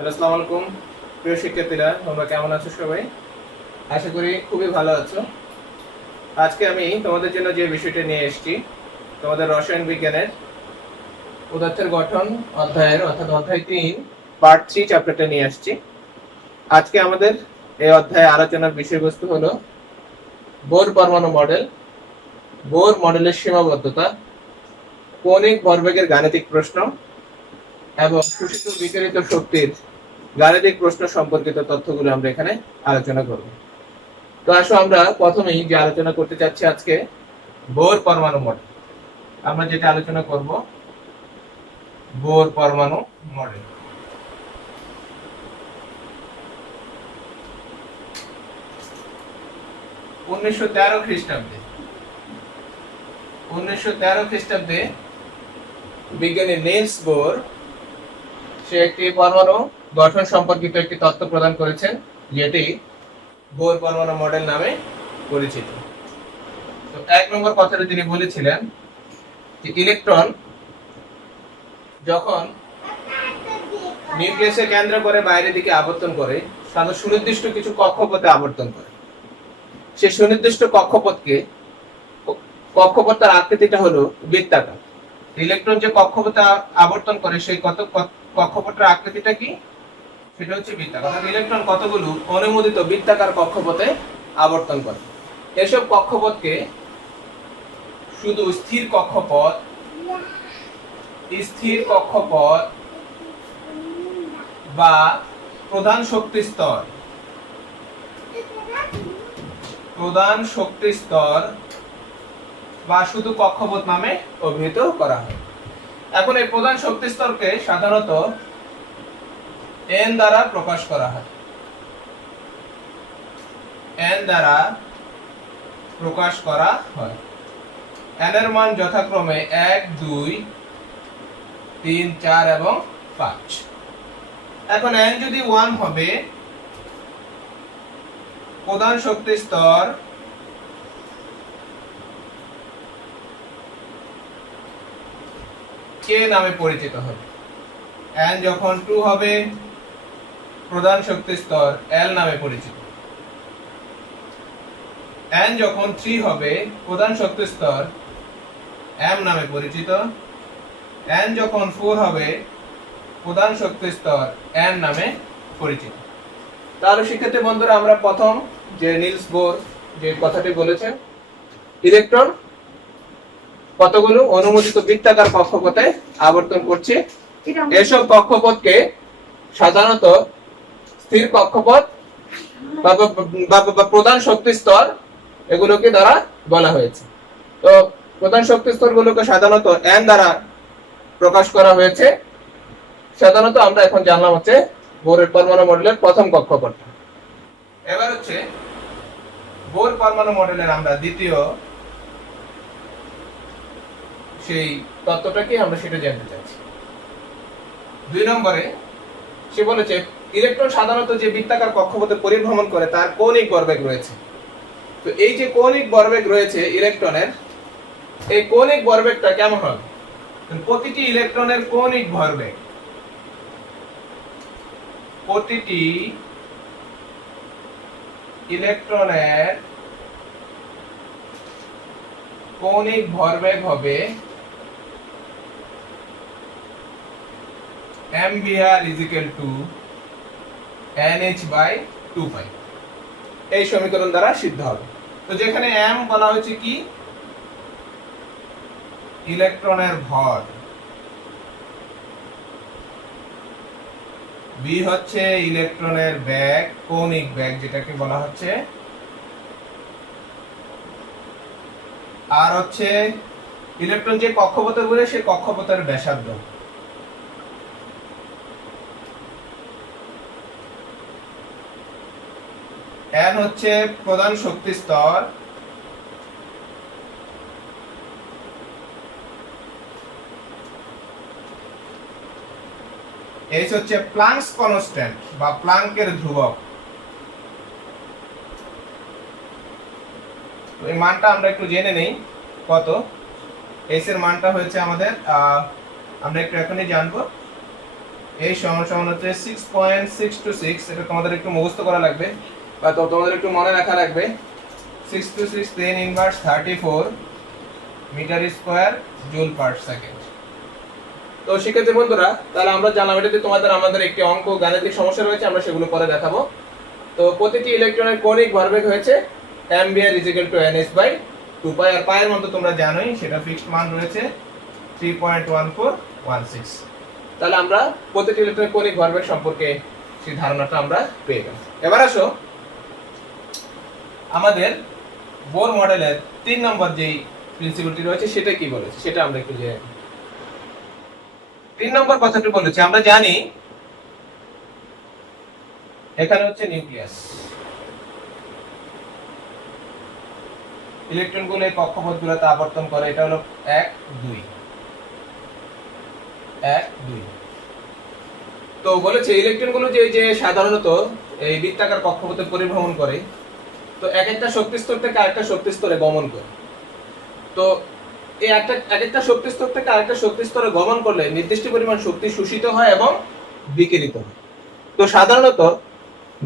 Hello, আসসালামু আলাইকুম। প্রিয় শিক্ষার্থীরা, তোমরা কেমন আছো সবাই? আশা করি খুবই ভালো আছো। আজকে আমি তোমাদের জন্য যে বিষয়টা নিয়ে এসেছি, তোমাদের রসায়ন বিজ্ঞানের পদার্থের গঠন অধ্যায়ের অর্থাৎ অধ্যায় 3 পার্ট 3 চ্যাপ্টারটা নিয়ে আসছি। আজকে আমাদের এই অধ্যায়ে আলোচনার বিষয়বস্তু হলো বোর পরমাণু মডেল, বোর মডেলের সীমাবদ্ধতা, কৌণিক ভরবেগের গাণিতিক প্রশ্ন এবং শোষিত বিকিরিত শক্তির গাণিতিক প্রশ্ন সম্পর্কিত তথ্যগুলো আমরা এখানে আলোচনা করব। তো আসো আমরা প্রথমেই যে আলোচনা করতে চাচ্ছি আজকে বোর পরমাণু মডেল। আমরা যেটা আলোচনা করব বোর পরমাণু মডেল। উনিশশো তেরো খ্রিস্টাব্দে বিজ্ঞানী নিলস বোর সে একটি পরমাণু গঠন সম্পর্কিত একটি তত্ত্ব প্রদান করেছেন, যেটি বোর পরমাণু মডেল নামে পরিচিত। তো এক নম্বর কথাটা তিনি বলেছিলেন যে ইলেকট্রন যখন নিউক্লিয়াসে কেন্দ্র করে বাইরের দিকে আবর্তন করে, সাধারণত সুনির্দিষ্ট কিছু কক্ষপথে আবর্তন করে। সেই সুনির্দিষ্ট কক্ষপথের আকৃতিটা হলো বৃত্তাকার। ইলেকট্রন যে কক্ষপথে আবর্তন করে সেই কক্ষপথের আকৃতিটা কি? সেটা হচ্ছে বৃত্তাকার। ইলেকট্রন কতগুলো অনুমোদিত বৃত্তাকার কক্ষপথে আবর্তন করে। এসব কক্ষপথকে শুধু স্থির কক্ষপথ বা প্রধান শক্তি স্তর বা শুধু কক্ষপথ নামে অভিহিত করা হয়। এখন এই প্রধান শক্তি স্তরকে সাধারণত এন দ্বারা প্রকাশ করা হয়। এন এর মান যথাক্রমে 1, 2, 3, 4 এবং 5। এখন এন যদি 1 হবে, প্রধান শক্তি স্তর কে নামে পরিচিত হবে। এন যখন 2 হবে, প্রধান শক্তি স্তর এল নামে পরিচিত। এন যখন 3 হবে, প্রধান শক্তি স্তর এম নামে পরিচিত। এন যখন 4 হবে, প্রধান শক্তি স্তর এন নামে পরিচিত। তাহলে শিক্ষার্থী বন্ধুরা, আমরা প্রথম যে নিলস বোর যে কথাটি বলেছেন, ইলেকট্রন কতগুলো অনুমোদিত বৃত্তাকার কক্ষপথে আবর্তন করছে। এসব কক্ষপথকে সাধারণত স্থির কক্ষপথ বা প্রধান শক্তি স্তর এগুলোকে দ্বারা বলা হয়েছে। তো প্রধান শক্তি স্তর গুলোকে সাধারণত এন দ্বারা প্রকাশ করা হয়েছে। সাধারণত আমরা এখন জানলাম হচ্ছে বোরের পরমাণু মডেলের প্রথম কক্ষপথ। এবার হচ্ছে বোর পরমাণু মডেলের আমরা দ্বিতীয় সেই তত্ত্বটা কি আমরা সেটা জানতে চাচ্ছি। 2 নম্বরে সে বলেছে ইলেকট্রন সাধারণত যে বৃত্তাকার কক্ষপথে পরিভ্রমণ করে তার কৌণিক ভরবেগ রয়েছে। তো এই যে কৌণিক ভরবেগ রয়েছে ইলেকট্রনের, এই কৌণিক ভরবেগটা কেমন হবে? প্রতিটি ইলেকট্রনের কৌণিক ভরবেগ, প্রতিটি ইলেকট্রনের কৌণিক ভরবেগ হবে mvr = nh/2π। এই সমীকরণ দ্বারা সিদ্ধ হবে। তো যেখানে m বলা হয়েছে কি? ইলেকট্রনের ভর, v হচ্ছে ইলেকট্রনের বেগ, কৌণিক বেগ যেটাকে বলা হচ্ছে, আর হচ্ছে ইলেকট্রন যে কক্ষপথে ঘুরে সেই কক্ষপথের ব্যাসার্ধ। n হচ্ছে প্রধান শক্তি স্তর, h হচ্ছে প্লাঙ্কস কনস্ট্যান্ট বা প্লাঙ্কের ধ্রুবক। তো এই মানটা আমরা একটু জেনে নেই কত। s এর মানটা হয়েছে আমাদের আমরা একটু এখনই জানবো। এই সমান সমান হচ্ছে 6.626, এটা তোমাদের একটু মুখস্থ করা লাগবে বা তোমাদের একটু মনে রাখা লাগবে। 626 10 inverse 34 metre square joule per second. তো শিক্ষার্থী বন্ধুরা, তাহলে আমরা জানলাম এটাতে তোমাদের আমাদের একটি অঙ্ক গাণিতিক সমস্যা রয়েছে, আমরা সেগুলো পরে দেখাবো। তো প্রতিটি ইলেকট্রনের কৌণিক ভরবেগ হয়েছে mvr = ns/2π, আর পায়ের মতো তোমরা জানোই সেটা ফিক্সড মান রয়েছে 3.1416। তাহলে আমরা প্রতিটি ইলেকট্রনের কৌণিক ভরবেগ সম্পর্কে সেই ধারণাটা আমরা পেয়ে গেলাম। এবার আসো আমাদের বোর মডেলের 3 নম্বর যেই প্রিন্সিপালটি রয়েছে সেটা কি বলেছে সেটা আমরা একটু জেনে নিই। 3 নম্বর কথাটি বলেছে, আমরা জানি এখানে হচ্ছে নিউক্লিয়াস, ইলেকট্রনগুলো এই কক্ষপথগুলোতে আবর্তন করে, এটা হলো 1 2 1 2। তো বলেছে ইলেকট্রনগুলো যে সাধারণত এই বৃত্তাকার কক্ষপথে পরিভ্রমণ করে, তো এক একটা শক্তি স্তর থেকে আরেকটা শক্তি স্তরে গমন করে। তো এই এক একটা শক্তি স্তর থেকে আরেকটা শক্তি স্তরে গমন করলে নির্দিষ্ট পরিমাণ শক্তি শোষিত হয় এবং বিকিরিত হয়। তো সাধারণত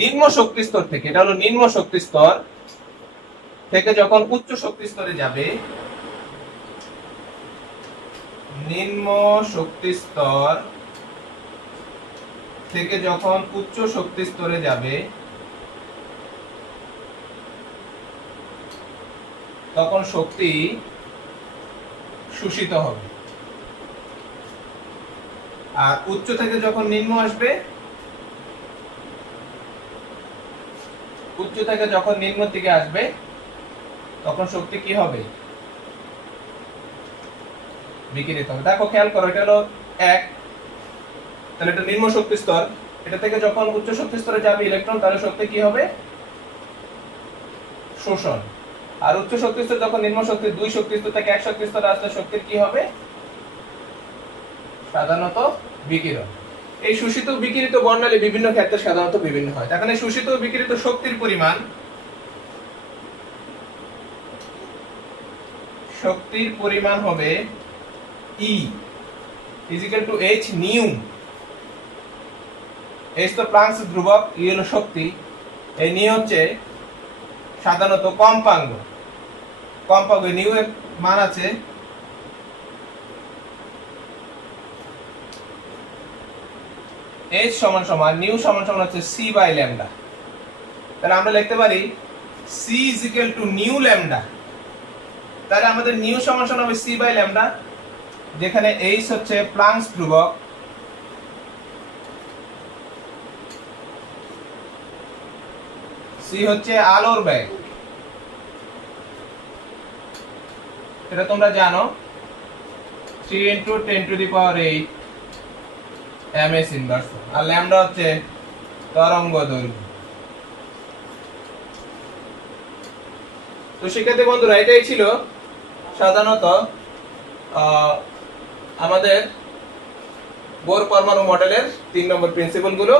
নিম্ন শক্তি স্তর থেকে, এটা হলো নিম্ন শক্তি স্তর থেকে যখন উচ্চ শক্তি স্তরে যাবে, নিম্ন শক্তি স্তর থেকে যখন উচ্চ শক্তি স্তরে যাবে তখন শক্তি শোষিত হবে, আর উচ্চ থেকে যখন নিম্ন আসবে, উচ্চ থেকে যখন নিম্নের দিকে আসবে তখন শক্তি কি হবে? বিকিরিত হবে। দেখো খেয়াল করো, এটা হলো 1, তাহলে এটা নিম্ন শক্তি স্তর, এটা থেকে যখন উচ্চ শক্তি স্তরে যাবে ইলেকট্রন, তাহলে শক্তি কি হবে? শোষণ। আর উচ্চ শক্তি স্তর যখন নিম্ন শক্তি 2 শক্তি স্তর থেকে 1 শক্তি স্তরে আসলে শক্তির কি হবে? সাধারণত বিকিরণ। এই শোষিত বিকিরিত বর্ণালী বিভিন্ন ক্ষেত্রে সাধারণত বিভিন্ন হয়। এখানে শোষিত বিকিরিত শক্তির পরিমাণ হবে E = h নিউ। h তো প্লাঙ্কস ধ্রুবক, E হলো শক্তি, এই নিউ হচ্ছে সাধারণত কম্পাঙ্ক। নিউ এর মান আছে h সমান নিউ সমান হচ্ছে c/λ। তাহলে আমরা লিখতে পারি c = নিউ ল্যামডা। তাহলে আমাদের নিউ সমান হবে c/λ, যেখানে h হচ্ছে প্লাঙ্কস ধ্রুবক, c হচ্ছে আলোর বেগ, এটা তোমরা জানো 3 × 10⁸ ms ইনভার্স, আর ল্যামডা হচ্ছে তরঙ্গ দৈর্ঘ্য। তো শিক্ষার্থী বন্ধুরা, এটাই ছিল সাধারণত আমাদের বোর পরমাণু মডেলের 3 নম্বর প্রিন্সিপাল গুলো।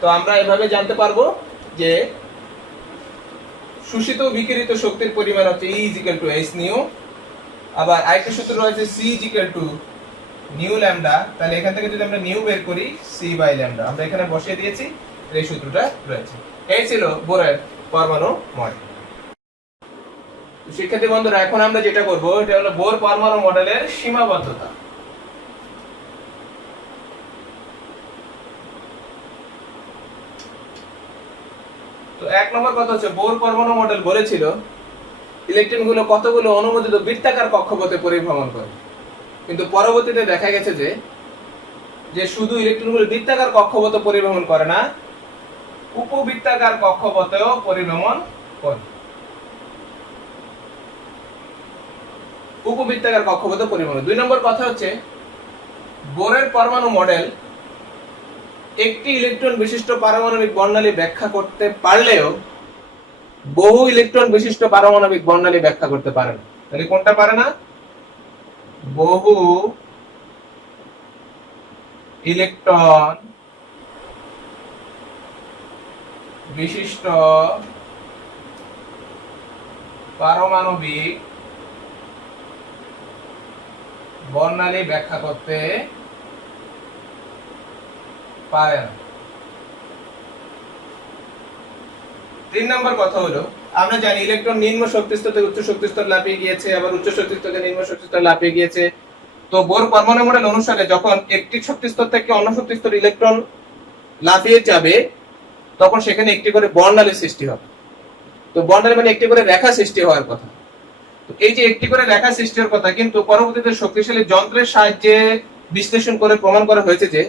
তো আমরা এভাবে জানতে পারবো যে শোষিত বিকিরিত শক্তির পরিমাণ হচ্ছে E = h নিউ, আবার আরেকটা সূত্র রয়েছে c = নিউ ল্যামডা। তাহলে এখান থেকে যদি আমরা নিউ বের করি c/λ, আমরা এখানে বসিয়ে দিয়েছি, এই সূত্রটা রয়েছে। এই ছিল বোরের পরমাণু মডেল। শিক্ষার্থী বন্ধুরা, এখন আমরা যেটা করব এটা হলো বোর পরমাণু মডেলের সীমাবদ্ধতা। তো 1 নম্বর কথা হচ্ছে বোর পরমাণু মডেল বলেছিল ইলেকট্রনগুলো কতগুলো অনুমোদিত বৃত্তাকার কক্ষপথে পরিভ্রমণ করে, কিন্তু পরবর্তীতে দেখা গেছে যে শুধু ইলেকট্রনগুলো বৃত্তাকার কক্ষপথে পরিভ্রমণ করে না, উপবৃত্তাকার কক্ষপথেও পরিভ্রমণ করে। উপবৃত্তাকার কক্ষপথে পরিভ্রমণ। 2 নম্বর কথা হচ্ছে বোরের পরমাণু মডেল একটি ইলেকট্রন বিশিষ্ট পারমাণবিক বর্ণালী ব্যাখ্যা করতে পারলেও বহু ইলেকট্রন বিশিষ্ট পারমাণবিক বর্ণালী ব্যাখ্যা করতে পারে না। তাহলে কোনটা পারে না? বহু ইলেকট্রন বিশিষ্ট পারমাণবিক বর্ণালী ব্যাখ্যা করতে পারে না। 3 নম্বর কথা হলো, আমরা জানি ইলেকট্রন নিম্ন শক্তি স্তর থেকে উচ্চ শক্তি স্তর লাফিয়ে গিয়েছে, আবার উচ্চ শক্তি স্তর থেকে নিম্ন শক্তি স্তর লাফিয়ে গিয়েছে। তো বোর পারমাণবিক মডেল অনুসারে যখন একটি শক্তি স্তর থেকে অন্য শক্তি স্তর ইলেকট্রন লাফিয়ে যাবে, তখন সেখানে একটি করে বর্ণালী সৃষ্টি হবে। তো বর্ণালী মানে একটি করে রেখা সৃষ্টি হওয়ার কথা। তো এই যে একটি করে রেখা সৃষ্টি হওয়ার কথা, কিন্তু পরবর্তীতে শক্তিশালী যন্ত্রের সাহায্যে বিশ্লেষণ করে প্রমাণ করা হয়েছে যে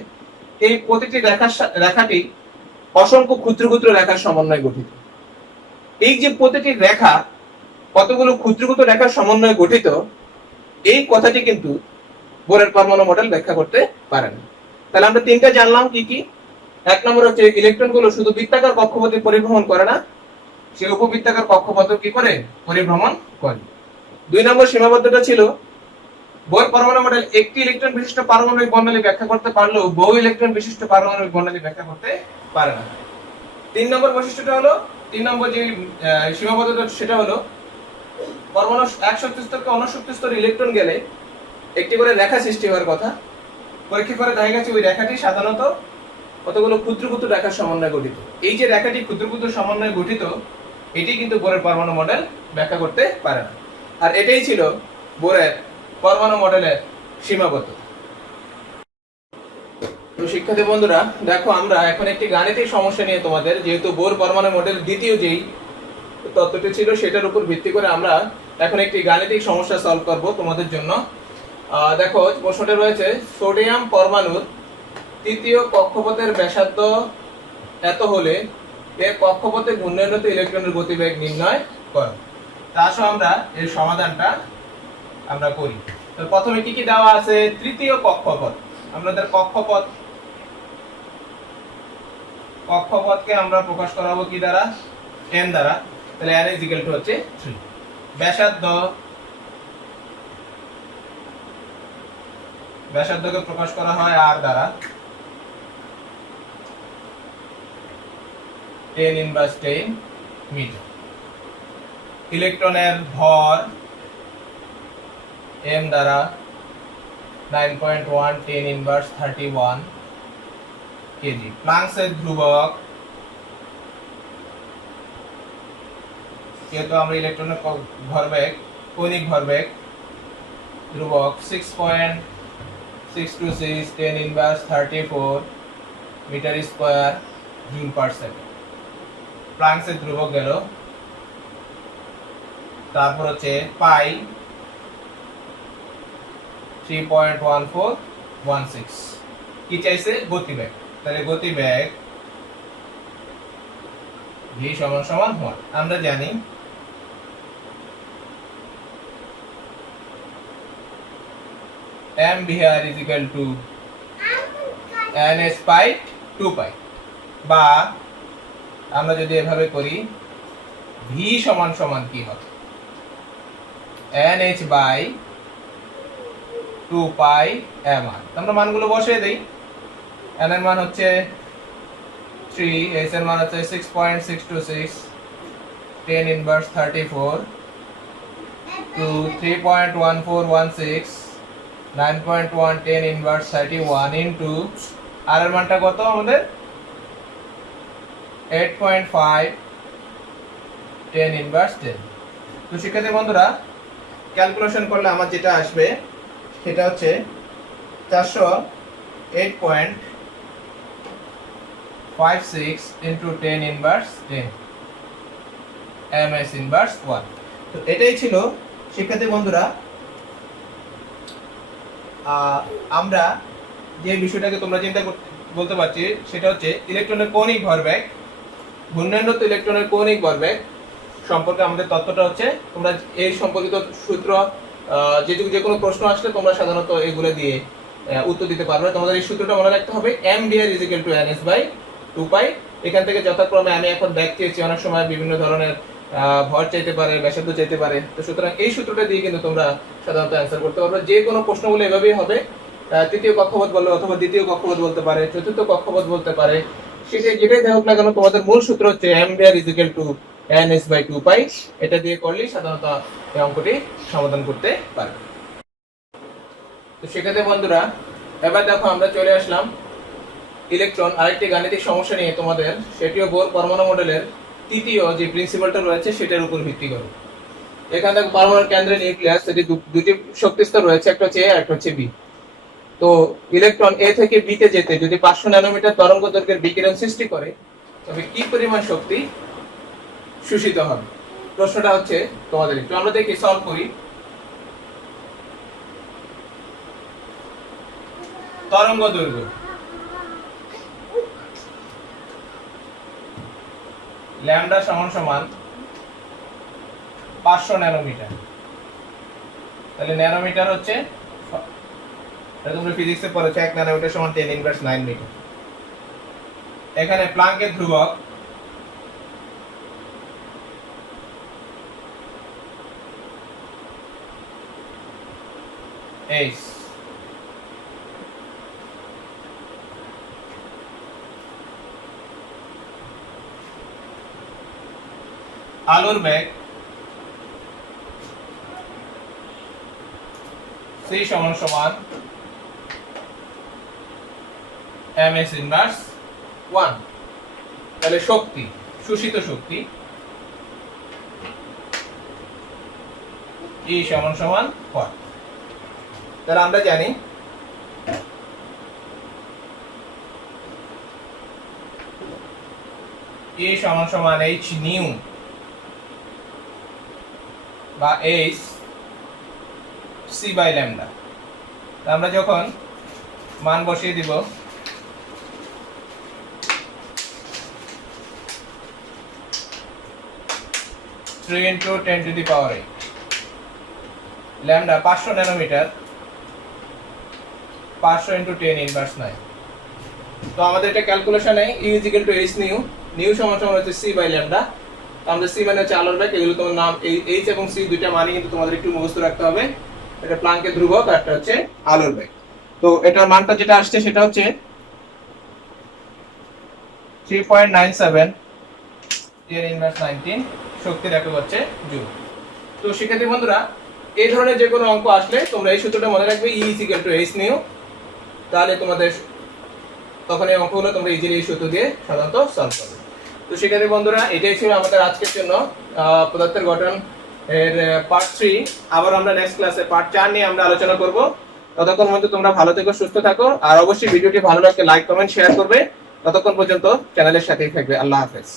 এই প্রতিটি রেখাটি অসংখ্য ক্ষুদ্র ক্ষুদ্র রেখার সমন্বয়ে গঠিত। এই যে প্রতিটি রেখা কতগুলো ক্ষুদ্র ক্ষুদ্র রেখার সমন্বয়ে গঠিত, এই কথাটি কিন্তু বোরের পারমাণবিক মডেল ব্যাখ্যা করতে পারে না। তাহলে আমরা তিনটা জানলাম কি কি। 1 নম্বর হচ্ছে ইলেকট্রনগুলো শুধু বৃত্তাকার কক্ষপথে পরিভ্রমণ করে না, সে উপবৃত্তাকার কক্ষপথে কি করে পরিভ্রমণ করে। 2 নম্বর সীমাবদ্ধতা ছিল বোর পারমাণবিক মডেল একটি ইলেকট্রন বিশিষ্ট পারমাণবিক বর্ণালী ব্যাখ্যা করতে পারলেও বহু ইলেকট্রন বিশিষ্ট পারমাণবিক বর্ণালী ব্যাখ্যা করতে পারে না। 3 নম্বর বৈশিষ্ট্যটা হলো, 3 নম্বর যে সীমাবদ্ধতা সেটা হলো পরমাণু এক শক্তি স্তর থেকে অন্য শক্তি স্তরে ইলেকট্রন গেলে একটি করে রেখা সৃষ্টি হওয়ার কথা। পরীক্ষা করে দেখা গেছে ওই রেখাটি সাধারণত কতগুলো ক্ষুদ্র ক্ষুদ্র রেখার সমন্বয়ে গঠিত। এই যে রেখাটি ক্ষুদ্র ক্ষুদ্র সমন্বয়ে গঠিত, এটি কিন্তু বোরের পরমাণু মডেল ব্যাখ্যা করতে পারে না। আর এটাই ছিল বোরের পরমাণু মডেলের সীমাবদ্ধতা। তো শিক্ষার্থী বন্ধুরা, দেখো আমরা এখন একটি গাণিতিক সমস্যা নিয়ে তোমাদের, যেহেতু বোর পরমাণু মডেল দ্বিতীয় যেই তত্ত্বটি ছিল সেটার উপর ভিত্তি করে আমরা এখন একটি গাণিতিক সমস্যা সলভ করব তোমাদের জন্য। দেখো প্রশ্নটা রয়েছে, সোডিয়াম পরমাণুর তৃতীয় কক্ষপথের ব্যাসার্ধ এত হলে এর কক্ষপথে ঘূর্ণায়মান ইলেকট্রনের গতিবেগ নির্ণয় করো। তাছাড়া আমরা এর সমাধানটা আমরা করি। তো প্রথমে কি কি দেওয়া আছে? তৃতীয় কক্ষপথ। আমাদের কক্ষপথকে আমরা প্রকাশ করাবো কি দ্বারা? n দ্বারা। তাহলে n হচ্ছে 3। ব্যাসার্ধকে প্রকাশ করা হয় r দ্বারা, 10 ইনভার্স 10 মিটার। ইলেকট্রনের ভর m দ্বারা 9.1 10 ইনভার্স 31 কেজি। প্লাঙ্কসের ধ্রুবক, যেহেতু আমরা ইলেকট্রনের ভরবেগ, কৌণিক ভরবেগ ধ্রুবক 6.626 10 inverse 34 metre square joule per second. প্লাঙ্কসের ধ্রুবক গেল। তারপর হচ্ছে পাই 3.1416। কি চাইছে? গতিবেগ। তাহলে গতিবেগ v সমান সমান 1। আমরা জানি m here is equal to ns pi 2 pi, বা আমরা যদি এভাবে করি v সমান সমান কি হবে? nh by 2 pi m r। আমরা মানগুলো বসিয়ে দেই। n এর মান হচ্ছে 3, s এর মান হচ্ছে 6.626 10 inverse 34 to 3.1416 9.1 10 inverse 31 into r এর মানটা কত আমাদের? 8.5 10 ইনভার্স 10। তো শিক্ষার্থী বন্ধুরা, ক্যালকুলেশন করলে আমার যেটা আসবে সেটা হচ্ছে 408.56 ইনটু 10 ইনভার্স 10 ms ইনভার্স 1। তো এটাই ছিল শিক্ষার্থী বন্ধুরা আমরা যে বিষয়টাকে তোমরা চিন্তা বলতে পারছি সেটা হচ্ছে ইলেকট্রনের কৌণিক ভরবেগ, ঘূর্ণায়মান ইলেকট্রনের কৌণিক ভরবেগ সম্পর্কে আমাদের তত্ত্বটা হচ্ছে। তোমরা এই সম্পর্কিত সূত্র যে কোনো প্রশ্ন আসলে তোমরা সাধারণত এগুলো দিয়ে উত্তর দিতে পারবে। তোমাদের এই সূত্রটা মনে রাখতে হবে, m dr is equal to ns by 2 pi। এখান থেকে যথাক্রমে আমি এখন ব্যাক চেয়েছি, অনেক সময় বিভিন্ন ধরনের ভর চাইতে পারে, ব্যাসার্ধ চাইতে পারে। তো সুতরাং এই সূত্রটা দিয়ে কিন্তু তোমরা সাধারণত অ্যান্সার করতে পারবে। যে কোনো প্রশ্নগুলো এভাবেই হবে। তৃতীয় কক্ষপথ বলবে, অথবা দ্বিতীয় কক্ষপথ বলতে পারে, চতুর্থ কক্ষপথ বলতে পারে। যেটাই হোক না কেন, তোমাদের মূল সূত্র হচ্ছে m dr is equal to ns by 2 pi। এটা দিয়ে করলেই সাধারণত এই অঙ্কটি সমাধান করতে পারবে। তো সেক্ষেত্রে বন্ধুরা, এবার দেখো আমরা চলে আসলাম ইলেকট্রন আরেকটি গাণিতিক সমস্যা নিয়ে তোমাদের, সেটিও বোর পরমাণু মডেলের তৃতীয় যে প্রিন্সিপালটা রয়েছে সেটার উপর ভিত্তি করে। এখান থেকে পরমাণুর কেন্দ্রে নিউক্লিয়াস, সেটি দুটি শক্তি স্তর রয়েছে, একটা হচ্ছে এ আর একটা হচ্ছে বি। তো ইলেকট্রন এ থেকে বি তে যেতে যদি 500 ন্যানোমিটার তরঙ্গ দৈর্ঘ্যের বিকিরণ সৃষ্টি করে, তবে কি পরিমাণ শক্তি শোষিত হবে? প্রশ্নটা হচ্ছে তোমাদের, একটু আমরা দেখি সলভ করি। তরঙ্গ দৈর্ঘ্য ল্যামডা সমান সমান 500 ন্যানোমিটার। তাহলে ন্যানোমিটার হচ্ছে, এটা তোমরা ফিজিক্সে পড়েছো, 1 ন্যানোমিটার সমান 10 ইনভার্স 9 মিটার। এখানে প্লাঙ্কের ধ্রুবক h, আলোর বেগ c সমান সমান ms ইনভার্স 1। তাহলে শক্তি, শোষিত শক্তি E সমান সমান 1। তাহলে আমরা জানি E সমান সমান h নিউ বা h c বাই ল্যামডা। আমরা যখন মান বসিয়ে দিব, three into 10 to the power 8, lambda 500 nanometer, 500 into 10 inverse 9। তো আমাদের এটা ক্যালকুলেশনে E equal to h nu, nu সমান সমান হচ্ছে c বাই ল্যামডা। আমাদের c মানে হচ্ছে আলোর বেগ, এগুলো তোমার নাম, h এবং c দুইটা মানই কিন্তু তোমাদের একটু মুখস্থ রাখতে হবে। এটা প্লাঙ্কের ধ্রুবক আর এটা হচ্ছে আলোর বেগ। তো এটার মানটা যেটা আসছে সেটা হচ্ছে 3.97 10 ইনভার্স 19, শক্তির একক হচ্ছে জুল। তো শিক্ষার্থী বন্ধুরা, এই ধরনের যে কোনো অঙ্ক আসলে তোমরা এই সূত্রটা মনে রাখবে, E equal to h new. তাহলে তোমাদের তখন এই অঙ্কগুলো তোমরা ইজিলি এই সূত্র দিয়ে সাধারণত সলভ করবে। তো শিক্ষার্থী বন্ধুরা, এটাই ছিল আমাদের আজকের জন্য পদার্থের গঠন এর পার্ট 3। আবার আমরা নেক্সট ক্লাসে পার্ট 4 নিয়ে আমরা আলোচনা করব। ততক্ষণ পর্যন্ত তোমরা ভালো থেকো, সুস্থ থাকো, আর অবশ্যই ভিডিওটি ভালো লাগলে লাইক কমেন্ট শেয়ার করবে। ততক্ষণ পর্যন্ত চ্যানেলের সাথেই থাকবে। আল্লাহ হাফেজ।